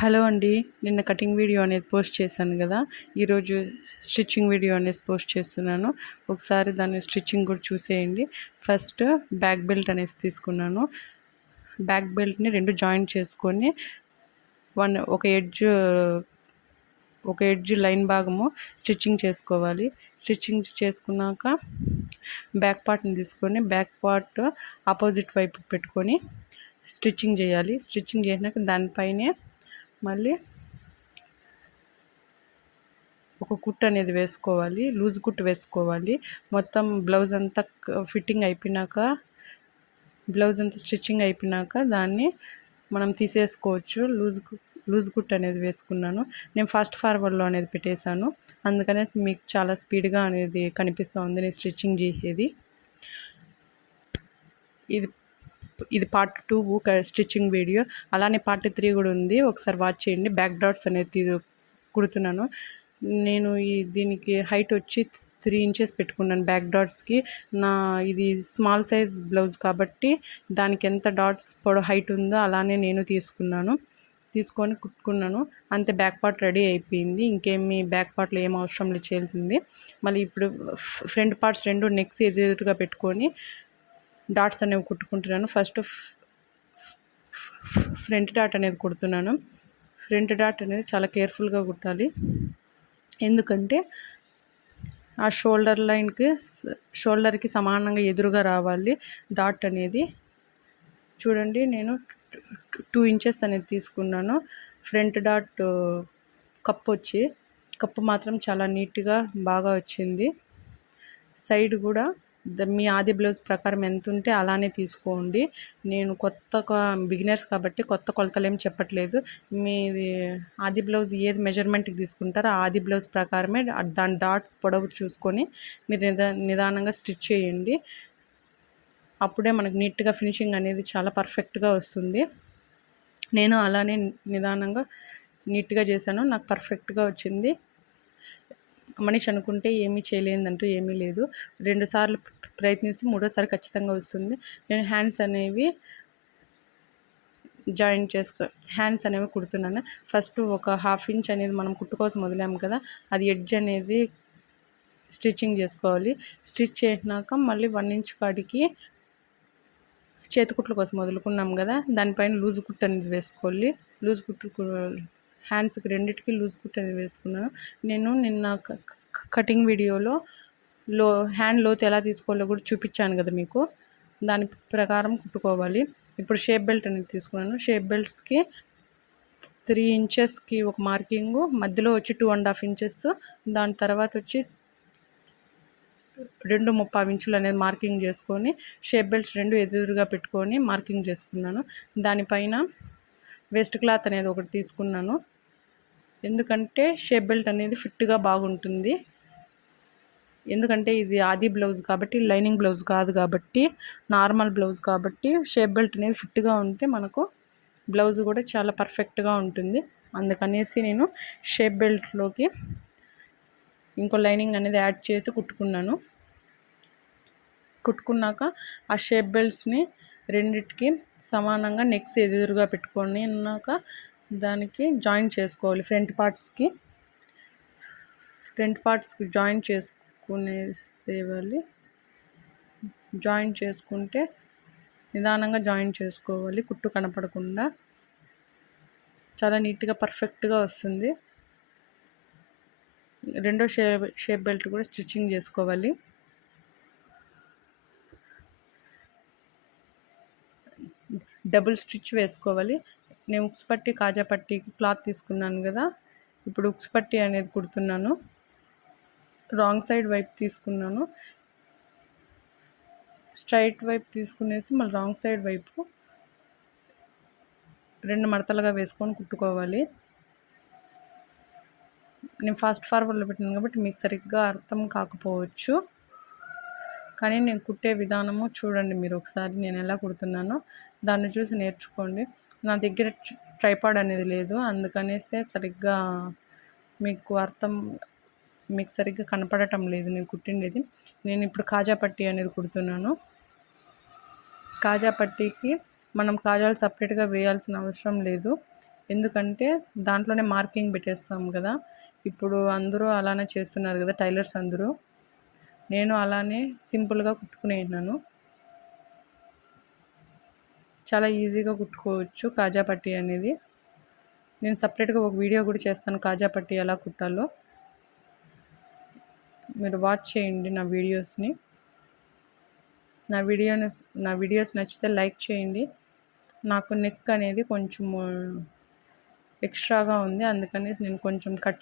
Hello అండి. నిన్న cutting video అనేది పోస్ట్ చేశాను గదా! ఈరోజు స్టిచ్చింగ్ వీడియో అనేది పోస్ట్ చేస్తున్నాను. ఒకసారి దాని స్టిచ్చింగ్ కూడా చూసేయండి. ఫస్ట్ బ్యాక్ బెల్ట్ అనేసి తీసుకున్నాను. బ్యాక్ బెల్ట్‌ని 2 జాయింట్ చేసుకొని ఒక ఎడ్జ్ లైన్ భాగము స్టిచ్చింగ్ చేసుకోవాలి. స్టిచ్చింగ్ చేసుకున్నాక బ్యాక్ పార్ట్‌ని తీసుకొని బ్యాక్ పార్ట్ ఆపోజిట్ వైపు పెట్టుకొని స్టిచ్చింగ్ చేయాలి. స్టిచ్చింగ్ చేసినాక దానిపైనే మళ్ళీ ఒక కుట్టు అనేది వేసుకోవాలి. లూజ్ కుట్టు వేసుకోవాలి. మొత్తం బ్లౌజ్ అంతా ఫిట్టింగ్ అయిపోయినాక, బ్లౌజ్ అంతా స్టిచ్చింగ్ అయిపోయినాక దాన్ని మనం తీసేసుకోవచ్చు. లూజ్ కుట్టు అనేది వేసుకున్నాను. నేను ఫాస్ట్ ఫార్వర్డ్‌లో అనేది పెట్టేశాను. అందుకనేసి మీకు చాలా స్పీడ్‌గా అనేది కనిపిస్తూ ఉంది నేను స్టిచ్చింగ్ చేసేది. ఇది పార్ట్ 2 స్టిచ్చింగ్ వీడియో. అలానే పార్ట్ 3 కూడా ఉంది. ఒకసారి వాచ్ చేయండి. బ్యాక్ డాట్స్ అనేది కుడుతున్నాను. నేను దీనికి హైట్ వచ్చి 3 ఇంచెస్ పెట్టుకున్నాను బ్యాక్ డాట్స్‌కి. ఇది స్మాల్ సైజ్ బ్లౌజ్ కాబట్టి దానికి ఎంత డాట్స్ హైట్ ఉందో అలానే నేను తీసుకొని కుట్టుకున్నాను. అంతే, బ్యాక్ పార్ట్ రెడీ అయిపోయింది. ఇంకేమి బ్యాక్ పార్ట్‌లో ఏం అవసరం లేదు చేయాల్సింది. మళ్ళీ ఇప్పుడు ఫ్రంట్ పార్ట్స్ 2 నెక్స్ ఎదురుగా పెట్టుకొని డాట్స్ అనేవి కుట్టుకుంటున్నాను. ఫస్ట్ ఫ్రంట్ డాట్ అనేది కుడుతున్నాను. ఫ్రంట్ డాట్ అనేది చాలా కేర్ఫుల్గా కుట్టాలి. ఎందుకంటే ఆ షోల్డర్కి సమానంగా ఎదురుగా రావాలి డాట్ అనేది. చూడండి, నేను 2 ఇంచెస్ అనేది తీసుకున్నాను. ఫ్రంట్ డాట్ కప్పు మాత్రం చాలా నీట్గా బాగా వచ్చింది. సైడ్ కూడా మీ ఆది బ్లౌజ్ ప్రకారం ఎంత ఉంటే అలానే తీసుకోండి. నేను బిగినర్స్ కాబట్టి కొత్త కొలతలు ఏం చెప్పట్లేదు. మీది ఆది బ్లౌజ్ ఏది మెజర్మెంట్కి తీసుకుంటారో ఆది బ్లౌజ్ ప్రకారమే దాని డాట్స్ పొడవు చూసుకొని మీరు నిదానంగా స్టిచ్ చేయండి. అప్పుడే మనకు నీట్గా ఫినిషింగ్ అనేది చాలా పర్ఫెక్ట్గా వస్తుంది. నేను అలానే నిదానంగా నీట్గా చేశాను. నాకు పర్ఫెక్ట్గా వచ్చింది. మనిషి అనుకుంటే ఏమీ చేయలేదంటూ ఏమీ లేదు. 2 సార్లు ప్రయత్నిస్తే మూడోసారి ఖచ్చితంగా వస్తుంది. నేను హ్యాండ్స్ అనేవి కుడుతున్నాను. ఫస్ట్ ఒక 1/2 ఇంచ్ అనేది మనం కుట్టు కోసం వదిలాము కదా, అది ఎడ్జ్ అనేది స్టిచ్చింగ్ చేసుకోవాలి. స్టిచ్ చేసినాక మళ్ళీ 1 ఇంచ్ కాడికి చేతికుట్ల కోసం వదులుకున్నాం కదా, దానిపైన లూజ్ కుట్టు అనేది వేసుకోవాలి. హ్యాండ్స్కి రెండింటికి లూజ్ కుట్టు అనేది వేసుకున్నాను. నేను నిన్న కటింగ్ వీడియోలో హ్యాండ్ లోతు ఎలా తీసుకోవాలో కూడా చూపించాను కదా మీకు. దాని ప్రకారం కుట్టుకోవాలి. ఇప్పుడు షేప్ బెల్ట్ అనేది తీసుకున్నాను. షేప్ బెల్ట్స్కి 3 ఇంచెస్కి ఒక మార్కింగు, మధ్యలో వచ్చి 2.5 ఇంచెస్, దాని తర్వాత వచ్చి 2.25 ఇంచులు అనేది మార్కింగ్ చేసుకొని షేప్ బెల్ట్స్ 2 ఎదురుగా పెట్టుకొని మార్కింగ్ చేసుకున్నాను. దానిపైన వేస్ట్ క్లాత్ అనేది ఒకటి తీసుకున్నాను. ఎందుకంటే షేప్ బెల్ట్ అనేది ఫిట్గా బాగుంటుంది. ఎందుకంటే ఇది ఆది బ్లౌజ్ కాబట్టి, లైనింగ్ బ్లౌజ్ కాదు కాబట్టి, నార్మల్ బ్లౌజ్ కాబట్టి షేప్ బెల్ట్ అనేది ఫిట్గా ఉంటే మనకు బ్లౌజ్ కూడా చాలా పర్ఫెక్ట్గా ఉంటుంది. అందుకనేసి నేను షేప్ బెల్ట్లోకి ఇంకో లైనింగ్ అనేది యాడ్ చేసి కుట్టుకున్నాక ఆ షేప్ బెల్ట్స్ని రెండిటికి సమానంగా నెక్స్ ఎదురుగా పెట్టుకున్నాక దానికి జాయిన్ చేసుకోవాలి. ఫ్రంట్ పార్ట్స్కి జాయిన్ జాయిన్ చేసుకుంటే నిదానంగా జాయిన్ చేసుకోవాలి. కుట్టు కనపడకుండా చాలా నీట్గా పర్ఫెక్ట్గా వస్తుంది. రెండో షేప్ బెల్ట్ కూడా స్టిచ్చింగ్ చేసుకోవాలి. డబుల్ స్టిచ్ వేసుకోవాలి. నేను ఉక్స్ పట్టి కాజా పట్టీకి క్లాత్ తీసుకున్నాను కదా, ఇప్పుడు ఉక్స్ పట్టి అనేది కుడుతున్నాను. రాంగ్ సైడ్ వైపు తీసుకున్నాను. స్ట్రైట్ వైపు తీసుకునేసి మళ్ళీ రాంగ్ సైడ్ వైపు 2 మడతలుగా వేసుకొని కుట్టుకోవాలి. నేను ఫాస్ట్ ఫార్వర్డ్లో పెట్టాను కాబట్టి మీకు సరిగ్గా అర్థం కాకపోవచ్చు, కానీ నేను కుట్టే విధానము చూడండి. మీరు ఒకసారి నేను ఎలా కుడుతున్నానో దాన్ని చూసి నేర్చుకోండి. నా దగ్గర ట్రైపాడ్ అనేది లేదు, అందుకనేసే మీకు సరిగ్గా కనపడటం లేదు నేను కుట్టిండేది. నేను ఇప్పుడు కాజా పట్టీ అనేది కుడుతున్నాను. కాజా పట్టీకి మనం కాజాలు సపరేట్గా వేయాల్సిన అవసరం లేదు. ఎందుకంటే దాంట్లోనే మార్కింగ్ పెట్టేస్తాం కదా. ఇప్పుడు అందరూ అలానే చేస్తున్నారు కదా టైలర్స్ అందరూ. నేను అలానే సింపుల్గా కుట్టుకునేసినాను. చాలా ఈజీగా కుట్టుకోవచ్చు కాజా పట్టీ అనేది. నేను సపరేట్గా ఒక వీడియో కూడా చేస్తాను కాజా పట్టీ ఎలా కుట్టాలో. మీరు వాచ్ చేయండి నా వీడియోస్ని. నా వీడియోస్ నచ్చితే లైక్ చేయండి. నాకు నెక్ అనేది కొంచెం ఎక్స్ట్రాగా ఉంది, అందుకనేసి నేను కొంచెం కట్